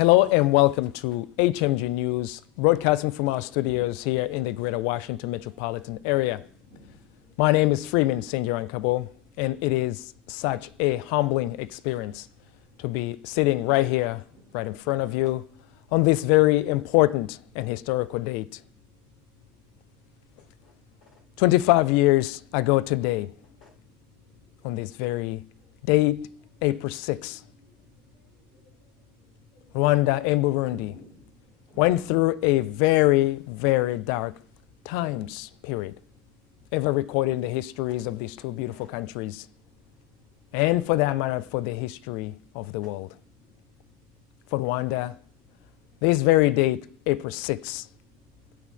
Hello and welcome to HMG News, broadcasting from our studios here in the greater Washington metropolitan area. My name is Cyprien Ntaryamira, and it is such a humbling experience to be sitting right here, right in front of you, on this very important and historical date. 25 years ago today, on this very date, April 6th, Rwanda and Burundi went through a very, very dark times period ever recorded in the histories of these two beautiful countries, and for that matter, for the history of the world. For Rwanda, this very date, April 6th,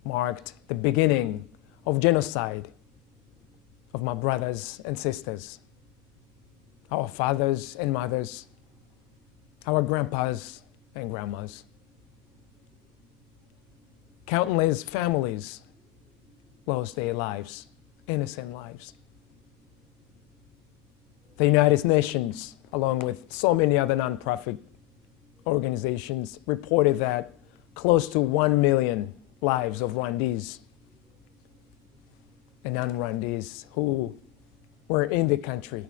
marked the beginning of genocide of my brothers and sisters, our fathers and mothers, our grandpas and grandmas. Countless families lost their lives, innocent lives. The United Nations, along with so many other nonprofit organizations, reported that close to 1 million lives of Rwandese and non-Rwandese who were in the country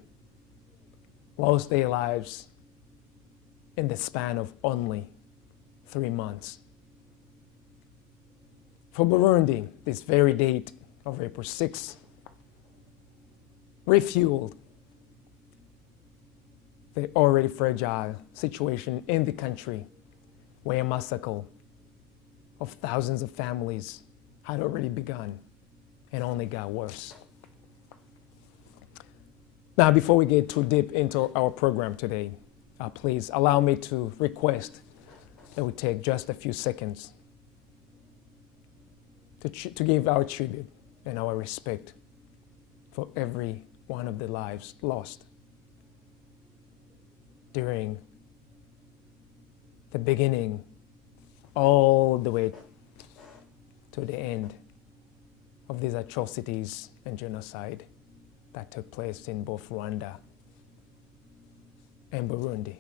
lost their lives in the span of only 3 months. For Burundi, this very date of April 6th refueled the already fragile situation in the country, where a massacre of thousands of families had already begun and only got worse. Now, before we get too deep into our program today, please allow me to request that we take just a few seconds to give our tribute and our respect for every one of the lives lost during the beginning all the way to the end of these atrocities and genocide that took place in both Rwanda and Burundi.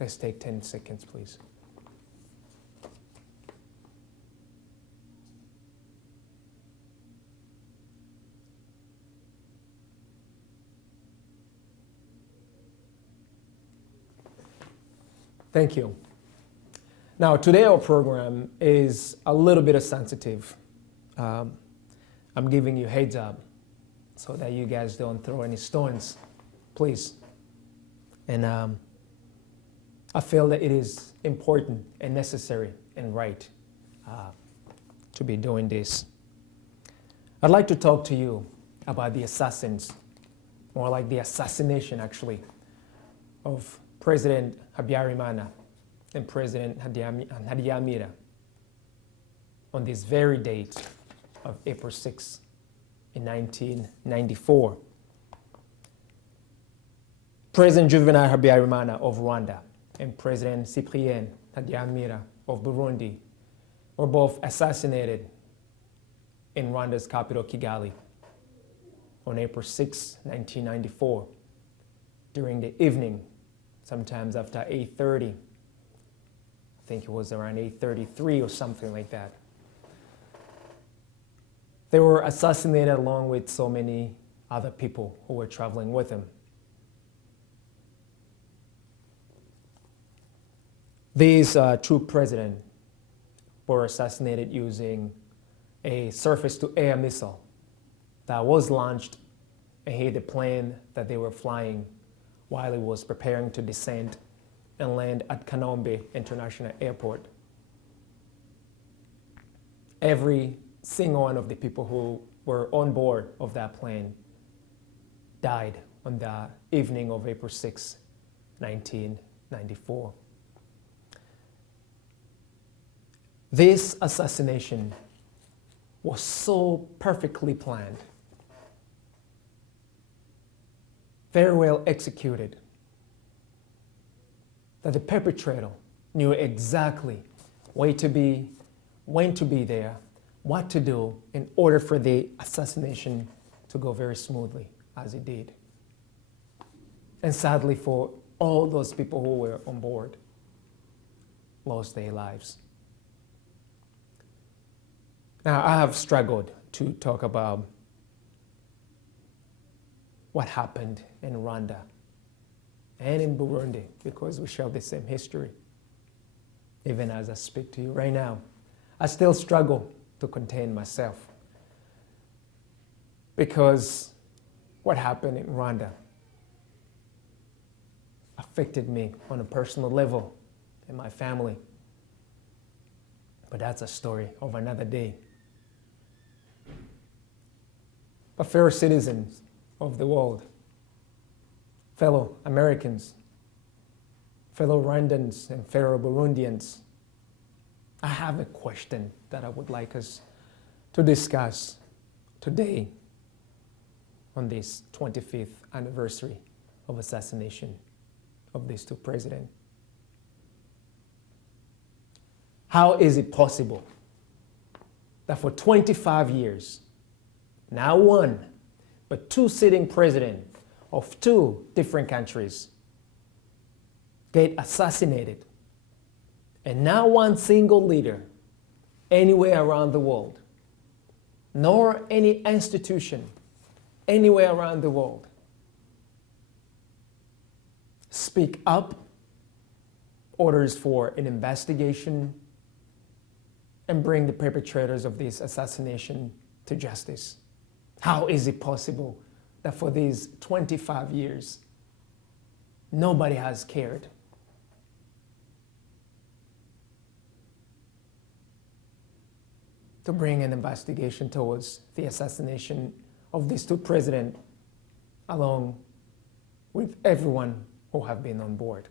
Let's take 10 seconds, please. Thank you. Now, today our program is a little bit sensitive. I'm giving you heads up so that you guys don't throw any stones, please. And I feel that it is important and necessary and right to be doing this. I'd like to talk to you about the assassins, more like the assassination, actually, of President Habyarimana and President Ntaryamira on this very date of April 6 in 1994. President Juvenal Habyarimana of Rwanda and President Cyprien Ntaryamira of Burundi were both assassinated in Rwanda's capital, Kigali, on April 6, 1994, during the evening, sometimes after 8:30. I think it was around 8:33 or something like that. They were assassinated along with so many other people who were traveling with them. These two presidents were assassinated using a surface-to-air missile that was launched and hit the plane that they were flying while it was preparing to descend and land at Kanombe International Airport. Every single one of the people who were on board of that plane died on the evening of April 6, 1994. This assassination was so perfectly planned, very well executed, that the perpetrator knew exactly when to be there, what to do in order for the assassination to go very smoothly, as it did. And sadly, for all those people who were on board, lost their lives. Now, I have struggled to talk about what happened in Rwanda and in Burundi because we share the same history. Even as I speak to you right now, I still struggle to contain myself because what happened in Rwanda affected me on a personal level and my family. But that's a story of another day. But fellow citizens of the world, fellow Americans, fellow Rwandans and fellow Burundians, I have a question that I would like us to discuss today on this 25th anniversary of assassination of these two presidents. How is it possible that for 25 years, not one, but two sitting presidents of two different countries get assassinated, and not one single leader anywhere around the world, nor any institution anywhere around the world speak up, orders for an investigation, and bring the perpetrators of this assassination to justice? How is it possible that for these 25 years, nobody has cared? To bring an investigation towards the assassination of these two presidents, along with everyone who have been on board.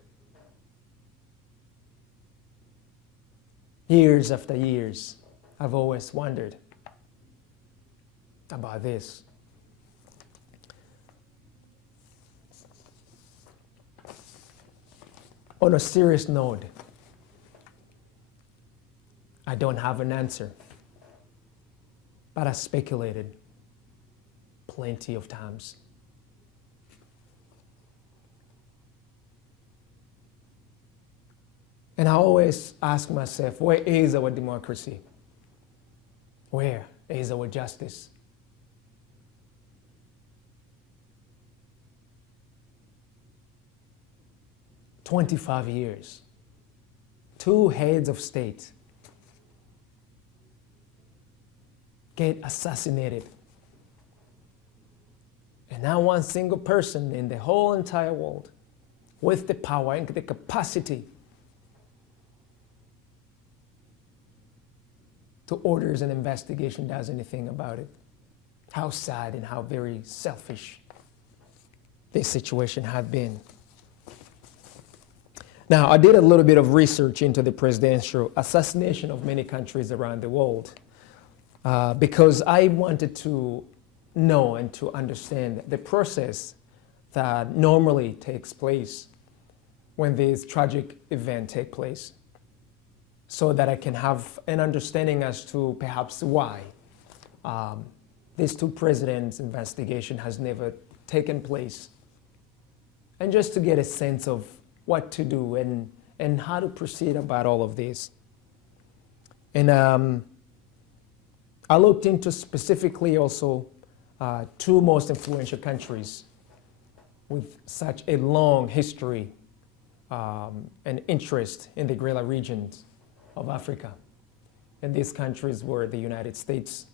Years after years, I've always wondered about this. On a serious note, I don't have an answer, but I speculated plenty of times. And I always ask myself, where is our democracy? Where is our justice? "25 years, two heads of state get assassinated, and not one single person in the whole entire world with the power and the capacity to orders an investigation does anything about it." How sad and how very selfish this situation had been. Now, I did a little bit of research into the presidential assassination of many countries around the world because I wanted to know and to understand the process that normally takes place when these tragic events take place, so that I can have an understanding as to perhaps why these two presidents' investigation has never taken place, and just to get a sense of what to do and how to proceed about all of this. And I looked into specifically also two most influential countries with such a long history and interest in the guerrilla regions of Africa. And these countries were the United States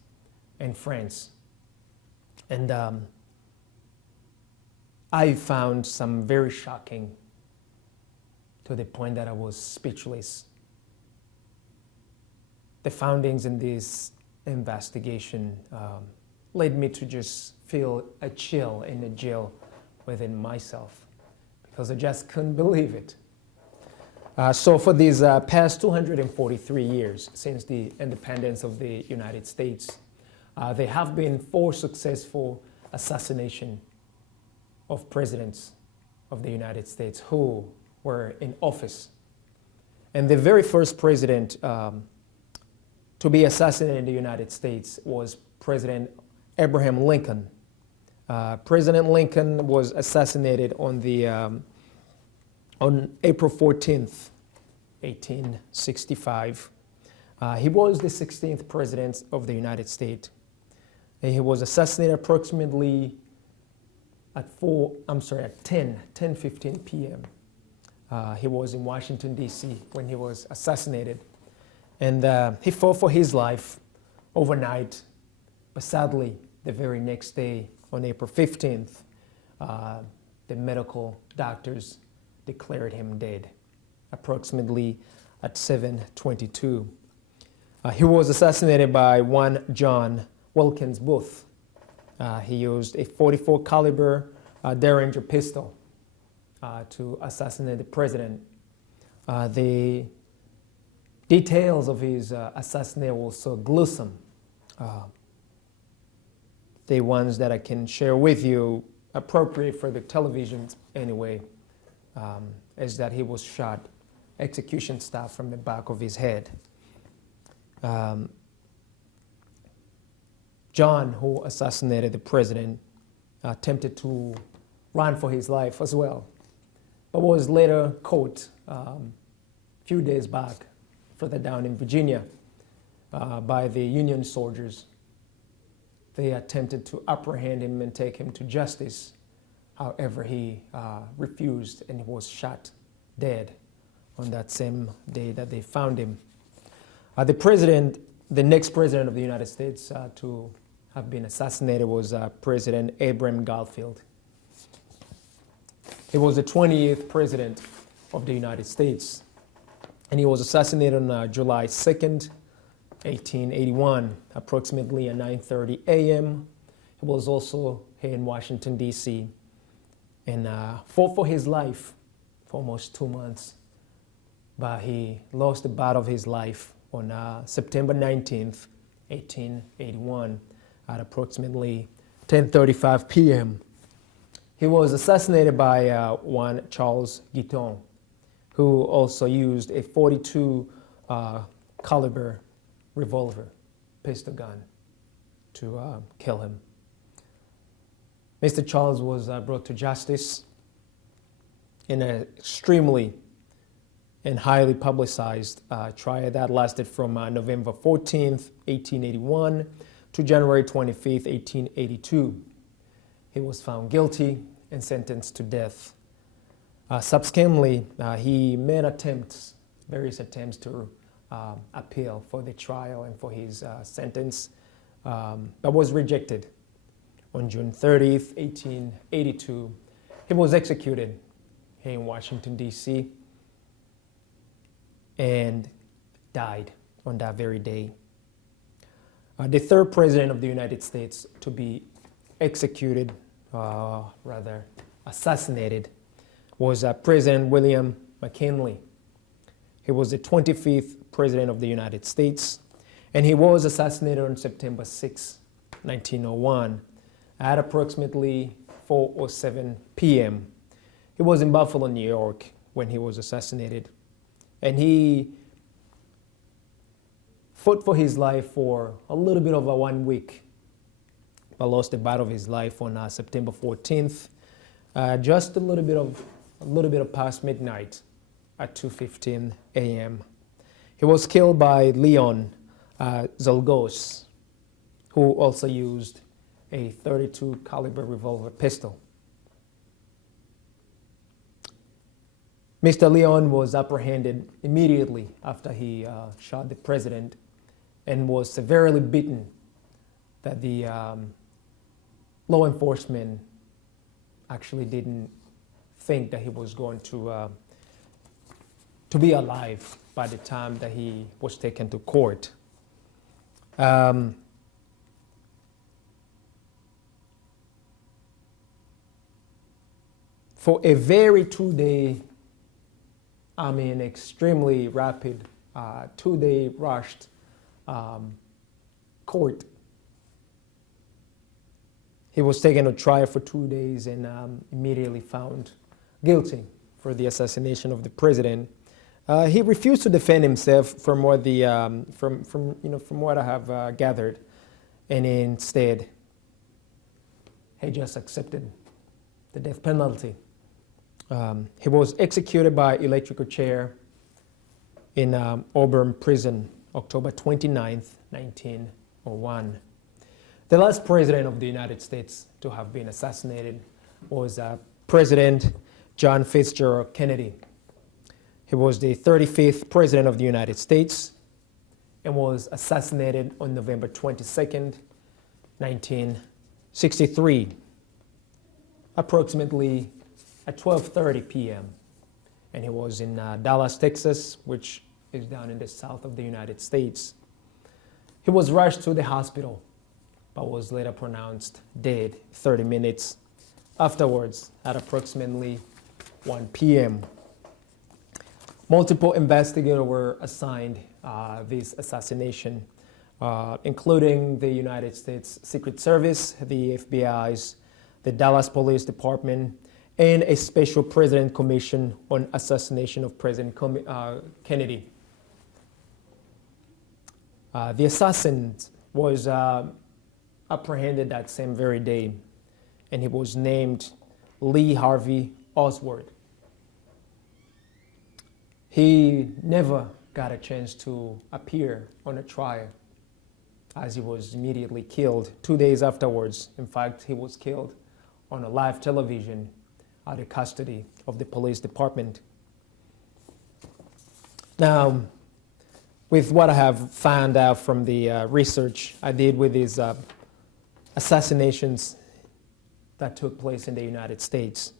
and France. And I found some very shocking, to the point that I was speechless. The findings in this investigation led me to just feel a chill in the jail within myself, because I just couldn't believe it. So for these past 243 years since the independence of the United States, there have been 4 successful assassinations of presidents of the United States who were in office. And the very first president to be assassinated in the United States was President Abraham Lincoln. President Lincoln was assassinated on April 14th, 1865. He was the 16th president of the United States. And he was assassinated approximately at 10:15 p.m. He was in Washington, D.C. when he was assassinated. And he fought for his life overnight, but sadly, the very next day, on April 15th, the medical doctors declared him dead, approximately at 7:22. He was assassinated by one John Wilkins Booth. He used a .44 caliber Derringer pistol to assassinate the president. The details of his assassination were so gruesome. The ones that I can share with you, appropriate for the television anyway, is that he was shot execution style from the back of his head. John, who assassinated the president, attempted to run for his life as well, but was later caught a few days back, further down in Virginia, by the Union soldiers. They attempted to apprehend him and take him to justice. However, he refused and he was shot dead on that same day that they found him. The next president of the United States to have been assassinated was President Abraham Garfield. He was the 28th president of the United States, and he was assassinated on July 2nd, 1881, approximately at 9:30 a.m. He was also here in Washington, D.C., and fought for his life for almost 2 months, but he lost the battle of his life on September 19th, 1881, at approximately 10:35 p.m. He was assassinated by one Charles Guiton, who also used a .42 caliber revolver, pistol gun, to kill him. Mr. Charles was brought to justice in an extremely and highly publicized trial that lasted from November 14th, 1881 to January 25th, 1882. He was found guilty and sentenced to death. Subsequently, he made various attempts to appeal for the trial and for his sentence, but was rejected. On June 30th, 1882, he was executed here in Washington, D.C., and died on that very day. The third president of the United States to be executed, assassinated, was President William McKinley. He was the 25th president of the United States, and he was assassinated on September 6, 1901, at approximately 4:07 p.m. He was in Buffalo, New York, when he was assassinated, and he fought for his life for a little bit over 1 week, but lost the battle of his life on September 14th, just a little bit past midnight at 2:15 a.m. He was killed by Leon Zolgos, who also used a .32 caliber revolver pistol. Mr. Leon was apprehended immediately after he shot the president and was severely beaten that the law enforcement actually didn't think that he was going to be alive by the time that he was taken to court. For a very extremely rapid 2-day rushed court. He was taken to trial for 2 days and immediately found guilty for the assassination of the president. He refused to defend himself from what I have gathered, and instead he just accepted the death penalty. He was executed by electrical chair in Auburn prison, October 29th, 1901. The last president of the United States to have been assassinated was President John Fitzgerald Kennedy. He was the 35th president of the United States and was assassinated on November 22nd, 1963, approximately at 12:30 p.m. And he was in Dallas, Texas, which is down in the south of the United States. He was rushed to the hospital, but was later pronounced dead 30 minutes afterwards at approximately 1 p.m. Multiple investigators were assigned this assassination, including the United States Secret Service, the FBI's, the Dallas Police Department, and a special president commission on assassination of President Kennedy. The assassin was apprehended that same very day, and he was named Lee Harvey Oswald. He never got a chance to appear on a trial, as he was immediately killed 2 days afterwards. In fact, he was killed on a live television out of custody of the police department. Now, with what I have found out from the research I did with these assassinations that took place in the United States,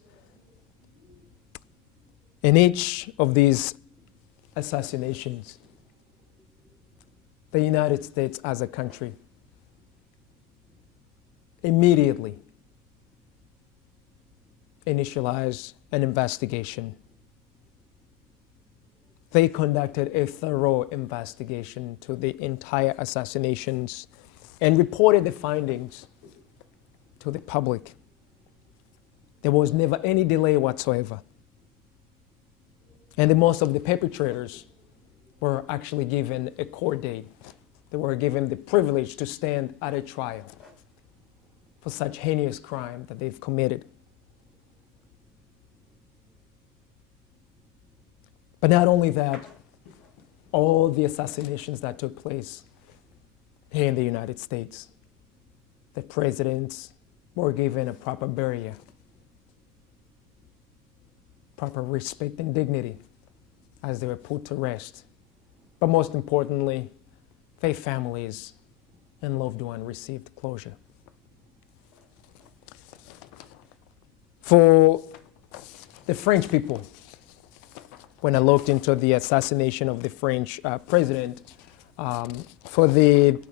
in each of these assassinations, the United States as a country immediately initialized an investigation. They conducted a thorough investigation to the entire assassinations and reported the findings to the public. There was never any delay whatsoever. And most of the perpetrators were actually given a court date. They were given the privilege to stand at a trial for such heinous crime that they've committed. But not only that, all the assassinations that took place here in the United States, the presidents were given a proper burial, proper respect and dignity as they were put to rest. But most importantly, their families and loved ones received closure. For the French people, when I looked into the assassination of the French president, for the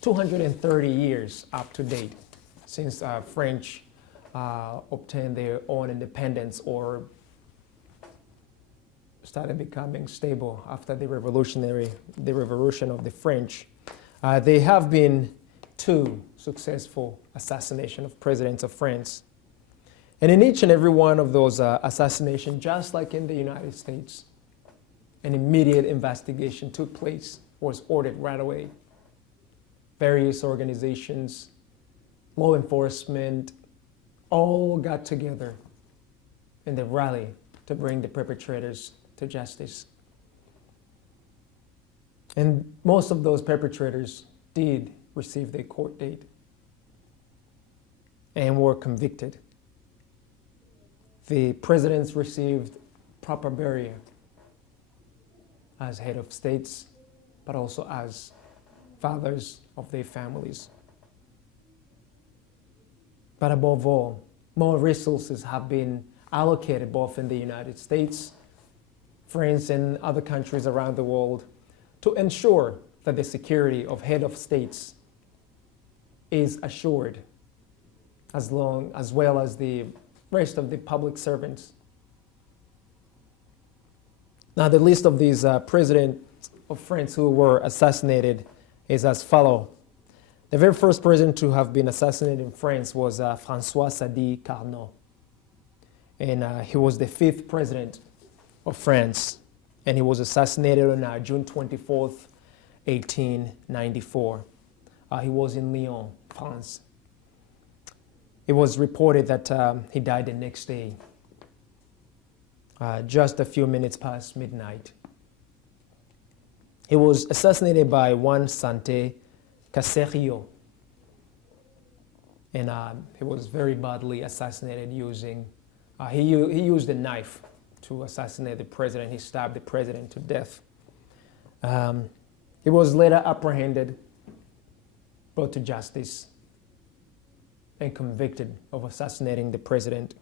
230 years up to date since French obtained their own independence or started becoming stable after the revolution of the French, there have been 2 successful assassinations of presidents of France. And in each and every one of those assassinations, just like in the United States, an immediate investigation took place, was ordered right away. Various organizations, law enforcement, all got together in the rally to bring the perpetrators to justice. And most of those perpetrators did receive their court date and were convicted. The presidents received proper burial as head of states, but also as fathers of their families. But above all, more resources have been allocated both in the United States, France, and other countries around the world to ensure that the security of head of states is assured, as well as the rest of the public servants. Now, the list of these presidents of France who were assassinated is as follows. The very first president to have been assassinated in France was François-Sadi Carnot. And he was the 5th president of France. And he was assassinated on June 24th, 1894. He was in Lyon, France. It was reported that he died the next day, just a few minutes past midnight. He was assassinated by one Sante Caserio. And he was very badly assassinated using, he used a knife to assassinate the president. He stabbed the president to death. He was later apprehended, brought to justice, and convicted of assassinating the president.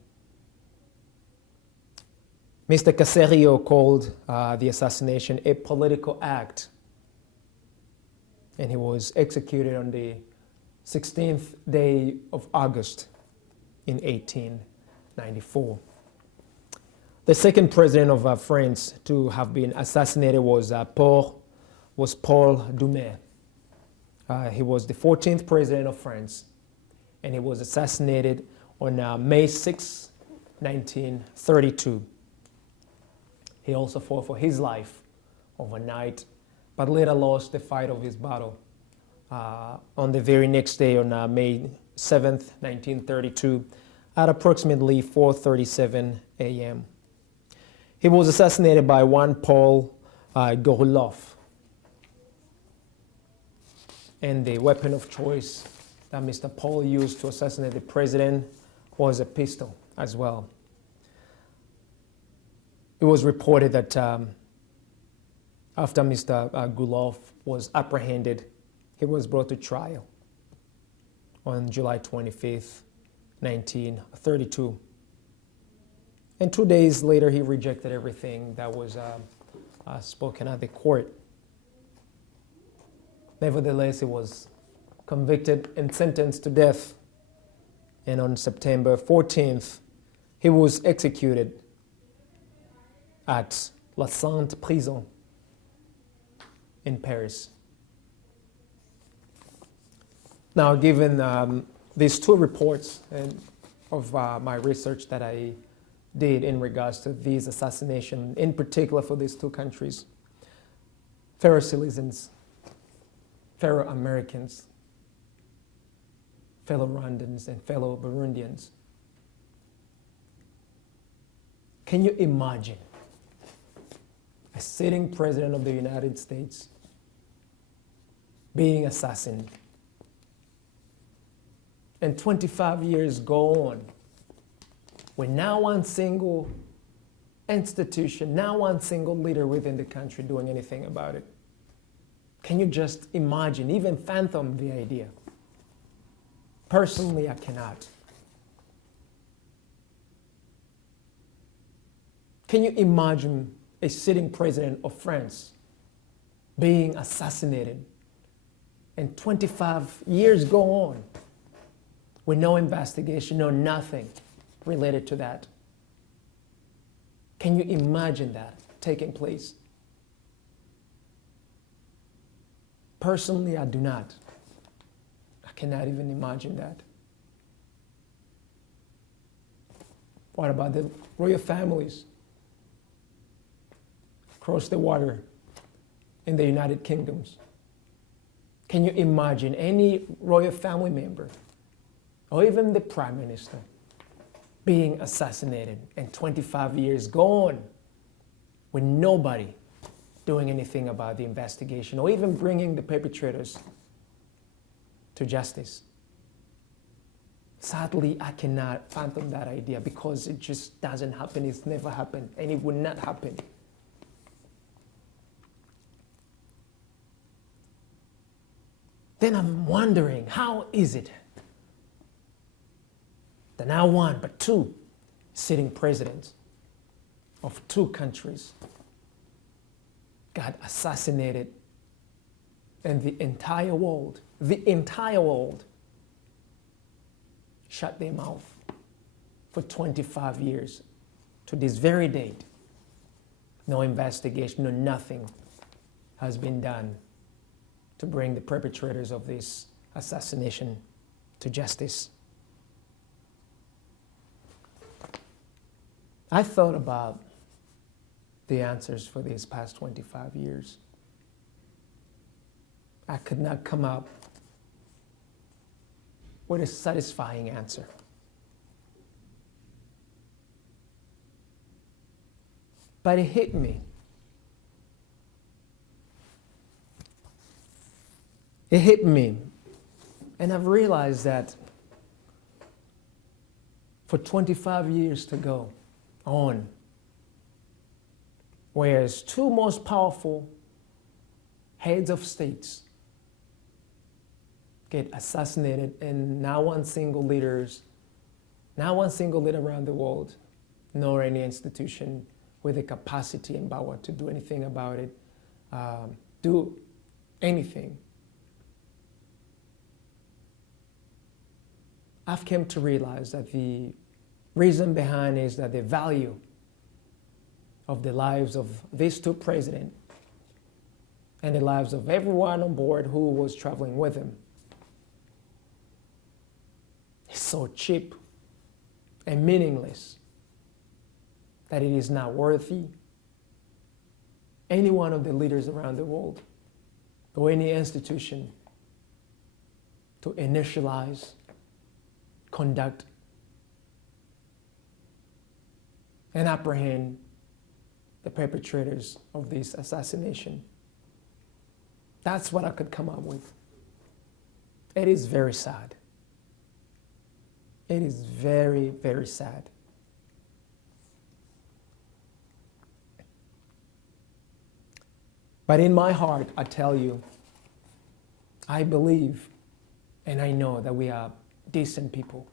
Mr. Caserio called the assassination a political act, and he was executed on the 16th day of August in 1894. The second president of France to have been assassinated was Paul Doumer. He was the 14th president of France, and he was assassinated on May 6, 1932. He also fought for his life overnight, but later lost the fight of his battle on the very next day on May 7th, 1932, at approximately 4:37 a.m. He was assassinated by one Paul Gorilov, and the weapon of choice that Mr. Paul used to assassinate the president was a pistol as well. It was reported that after Mr. Gulov was apprehended, he was brought to trial on July 25th, 1932. And 2 days later, he rejected everything that was spoken at the court. Nevertheless, he was convicted and sentenced to death. And on September 14th, he was executed at La Sainte Prison in Paris. Now, given these two reports of my research that I did in regards to these assassinations, in particular for these two countries, fellow citizens, fellow Americans, fellow Rwandans, and fellow Burundians, can you imagine a sitting president of the United States being assassinated? And 25 years go on, with now one single institution, now one single leader within the country doing anything about it. Can you just imagine, even fathom the idea? Personally, I cannot. Can you imagine a sitting president of France being assassinated and 25 years go on with no investigation, no nothing related to that? Can you imagine that taking place? Personally, I do not. I cannot even imagine that. What about the royal families across the water in the United Kingdoms? Can you imagine any royal family member or even the prime minister being assassinated and 25 years gone with nobody doing anything about the investigation or even bringing the perpetrators to justice? Sadly, I cannot fathom that idea because it just doesn't happen. It's never happened, and it will not happen. Then I'm wondering, how is it that not one, but two sitting presidents of two countries got assassinated, and the entire world shut their mouth for 25 years to this very date? No investigation, no nothing has been done to bring the perpetrators of this assassination to justice. I thought about the answers for these past 25 years. I could not come up with a satisfying answer. But it hit me it hit me. And I've realized that for 25 years to go on, whereas two most powerful heads of states get assassinated, and not one single leader around the world, nor any institution with the capacity and power to do anything about it, do anything. I've come to realize that the reason behind is that the value of the lives of these two presidents and the lives of everyone on board who was traveling with him is so cheap and meaningless that it is not worthy any one of the leaders around the world or any institution to initialize, conduct, and apprehend the perpetrators of this assassination. That's what I could come up with. It is very sad. It is very, very sad. But in my heart, I tell you, I believe and I know that we are decent people,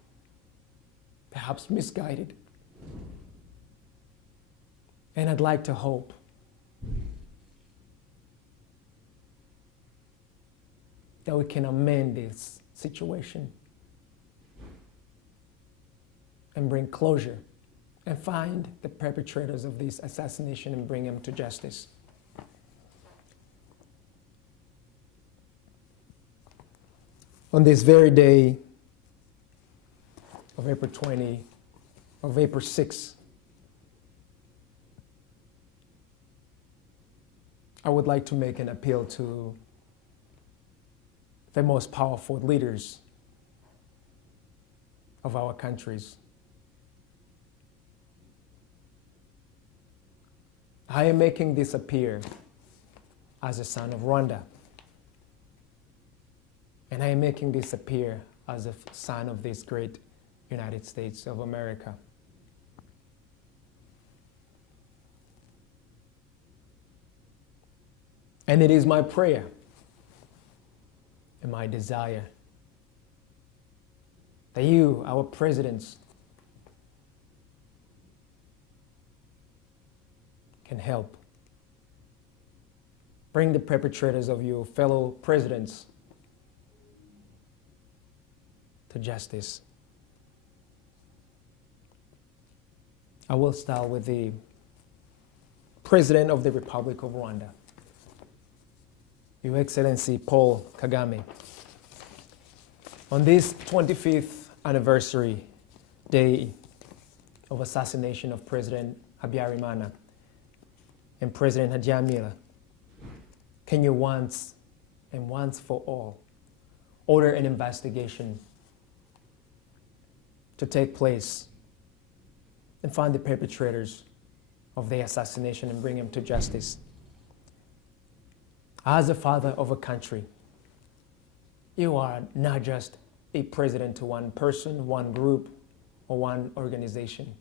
perhaps misguided. And I'd like to hope that we can amend this situation and bring closure and find the perpetrators of this assassination and bring them to justice. On this very day of April 6, I would like to make an appeal to the most powerful leaders of our countries. I am making this appeal as a son of Rwanda. And I am making this appeal as a son of this great United States of America. And it is my prayer and my desire that you, our presidents, can help bring the perpetrators of your fellow presidents to justice. I will start with the President of the Republic of Rwanda, Your Excellency Paul Kagame. On this 25th anniversary day of assassination of President Habyarimana and President Ntaryamira, can you once for all order an investigation to take place and find the perpetrators of the assassination and bring them to justice? As a father of a country, you are not just a president to one person, one group, or one organization.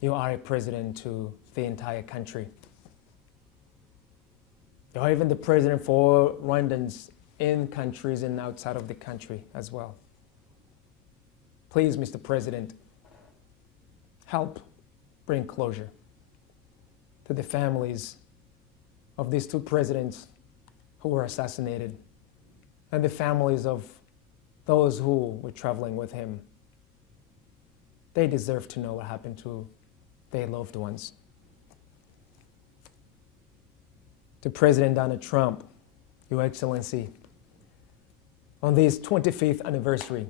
You are a president to the entire country. You are even the president for Rwandans in countries and outside of the country as well. Please, Mr. President, help bring closure to the families of these two presidents who were assassinated and the families of those who were traveling with him. They deserve to know what happened to their loved ones. To President Donald Trump, Your Excellency, on this 25th anniversary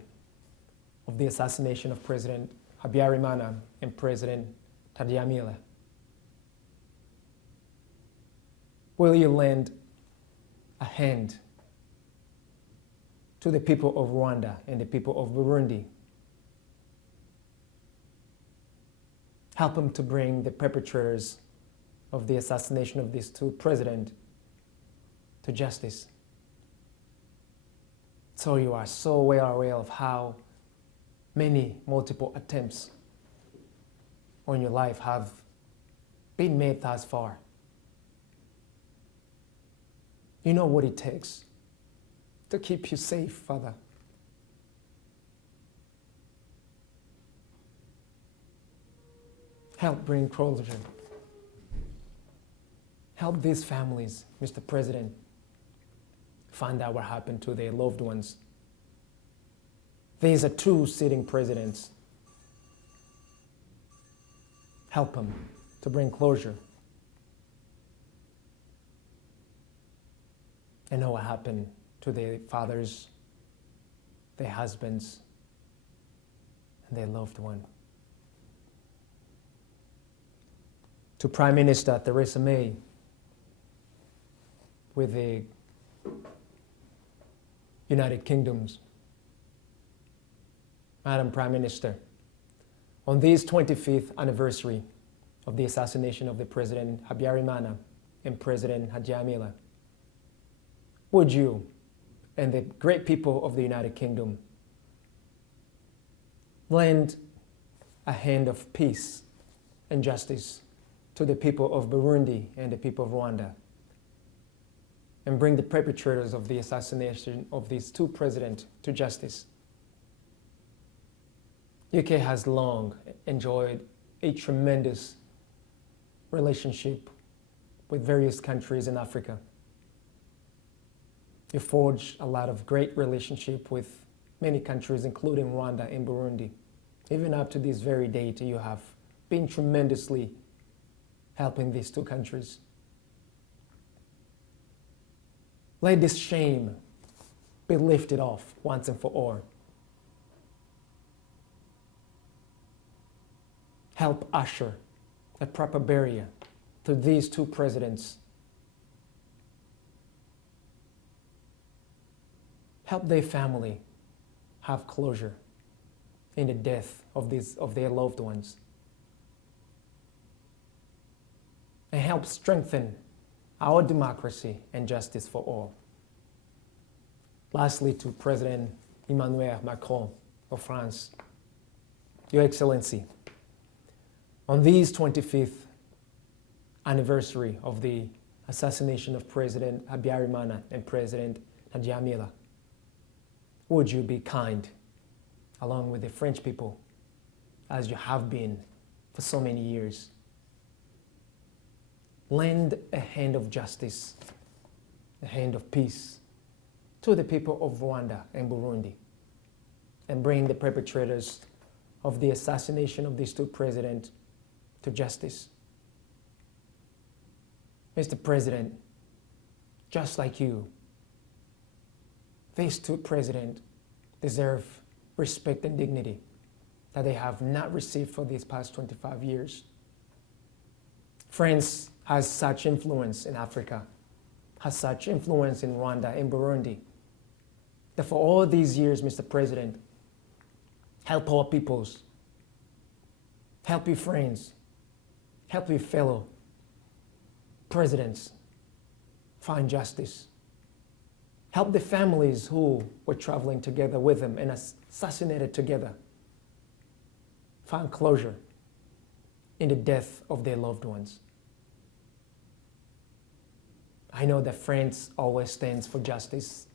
of the assassination of President Habyarimana and President Ntaryamira, will you lend a hand to the people of Rwanda and the people of Burundi? Help them to bring the perpetrators of the assassination of these two presidents to justice. So you are so well aware of how many multiple attempts on your life have been made thus far. You know what it takes to keep you safe, Father. Help bring closure. Help these families, Mr. President, find out what happened to their loved ones. These are two sitting presidents. Help them to bring closure. And know what happened to their fathers, their husbands, and their loved one. To Prime Minister Theresa May, with the United Kingdoms. Madam Prime Minister, on this 25th anniversary of the assassination of the President Habyarimana and President Ntaryamira, would you and the great people of the United Kingdom lend a hand of peace and justice to the people of Burundi and the people of Rwanda, and bring the perpetrators of the assassination of these two presidents to justice? UK has long enjoyed a tremendous relationship with various countries in Africa. You forged a lot of great relationship with many countries, including Rwanda and Burundi. Even up to this very date, you have been tremendously helping these two countries. Let this shame be lifted off once and for all. Help usher a proper barrier to these two presidents. Help their family have closure in the death of their loved ones. And help strengthen our democracy and justice for all. Lastly, to President Emmanuel Macron of France, Your Excellency, on this 25th anniversary of the assassination of President Habyarimana and President Ntaryamira, would you be kind, along with the French people, as you have been for so many years? Lend a hand of justice, a hand of peace to the people of Rwanda and Burundi, and bring the perpetrators of the assassination of these two presidents to justice. Mr. President, just like you, these two presidents deserve respect and dignity that they have not received for these past 25 years. France has such influence in Africa, has such influence in Rwanda and Burundi, that for all these years, Mr. President, help our peoples, help your friends, help your fellow presidents find justice. Help the families who were traveling together with them and assassinated together find closure in the death of their loved ones. I know that France always stands for justice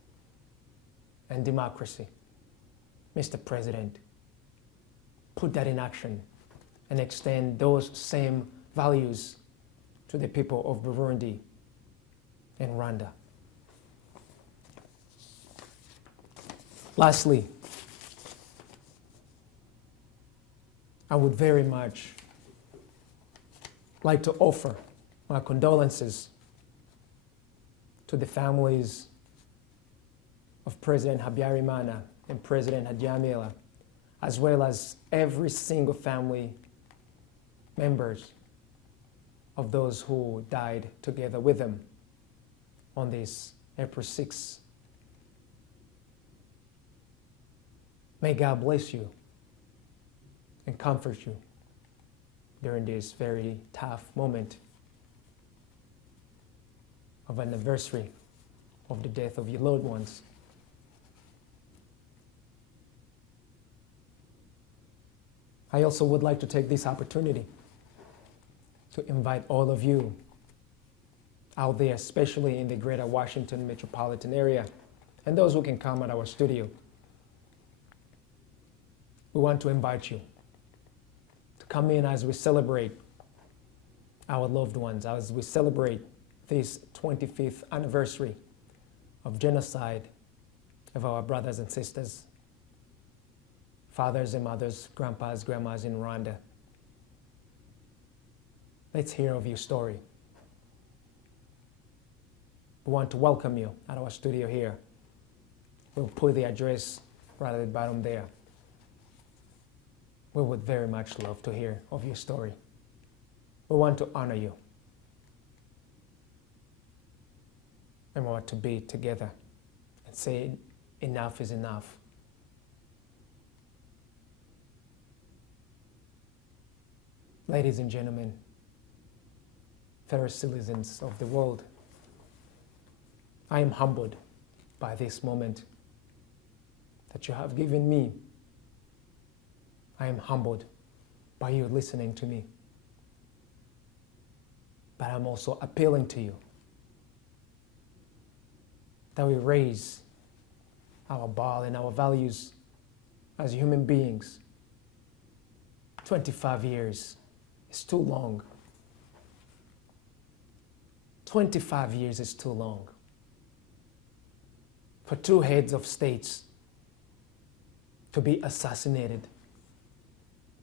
and democracy. Mr. President, put that in action and extend those same values to the people of Burundi and Rwanda. Lastly, I would very much like to offer my condolences to the families of President Habyarimana and President Ntaryamira, as well as every single family members of those who died together with them on this April 6th. May God bless you and comfort you during this very tough moment of anniversary of the death of your loved ones. I also would like to take this opportunity to invite all of you out there, especially in the greater Washington metropolitan area, and those who can come at our studio. We want to invite you to come in as we celebrate our loved ones, as we celebrate this 25th anniversary of genocide of our brothers and sisters, fathers and mothers, grandpas, grandmas in Rwanda. Let's hear of your story. We want to welcome you at our studio here. We'll put the address right at the bottom there. We would very much love to hear of your story. We want to honor you. And we want to be together and say enough is enough. Ladies and gentlemen, fellow citizens of the world, I am humbled by this moment that you have given me. I am humbled by you listening to me. But I'm also appealing to you that we raise our bar and our values as human beings. 25 years is too long. 25 years is too long for two heads of states to be assassinated.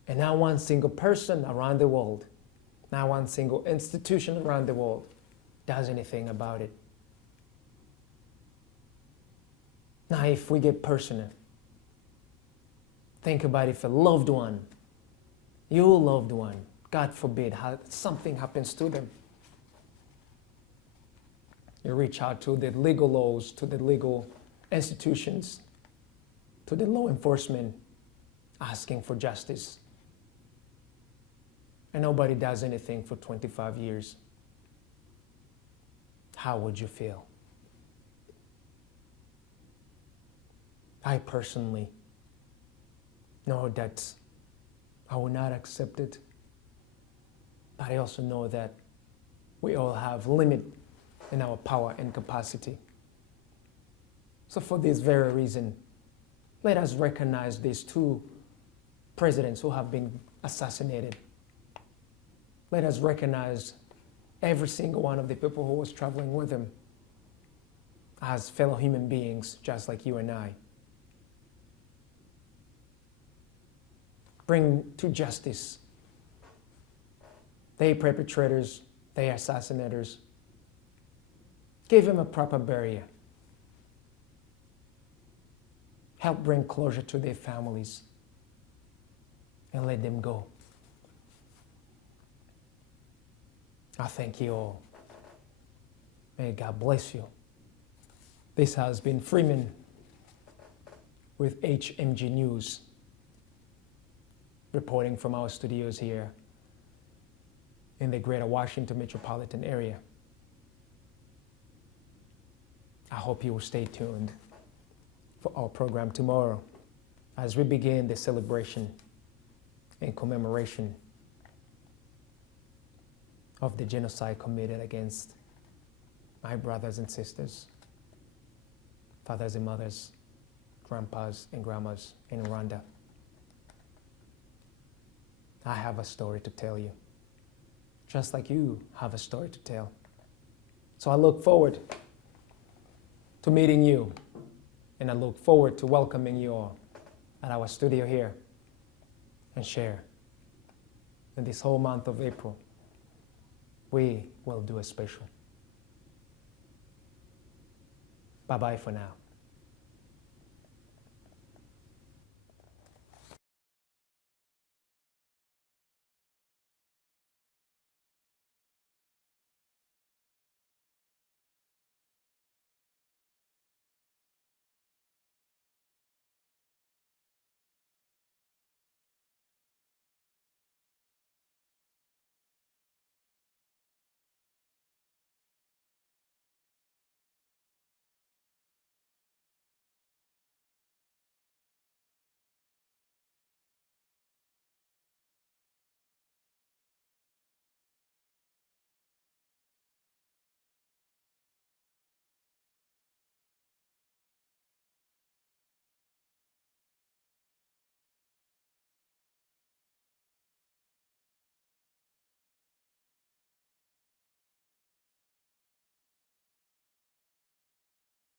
And not one single person around the world, not one single institution around the world does anything about it. Now, if we get personal, think about if a loved one, your loved one, God forbid, something happens to them. You reach out to the legal laws, to the legal institutions, to the law enforcement, asking for justice. And nobody does anything for 25 years. How would you feel? I personally know that I will not accept it, but I also know that we all have limit in our power and capacity. So for this very reason, let us recognize these two presidents who have been assassinated. Let us recognize every single one of the people who was traveling with them as fellow human beings, just like you and I. Bring to justice they perpetrators, they assassinators. Give them a proper burial. Help bring closure to their families and let them go. I thank you all. May God bless you. This has been Freeman with HMG News, reporting from our studios here in the greater Washington metropolitan area. I hope you will stay tuned for our program tomorrow as we begin the celebration and commemoration of the genocide committed against my brothers and sisters, fathers and mothers, grandpas and grandmas in Rwanda. I have a story to tell you, just like you have a story to tell. So I look forward to meeting you, and I look forward to welcoming you all at our studio here and share. In this whole month of April, we will do a special. Bye-bye for now.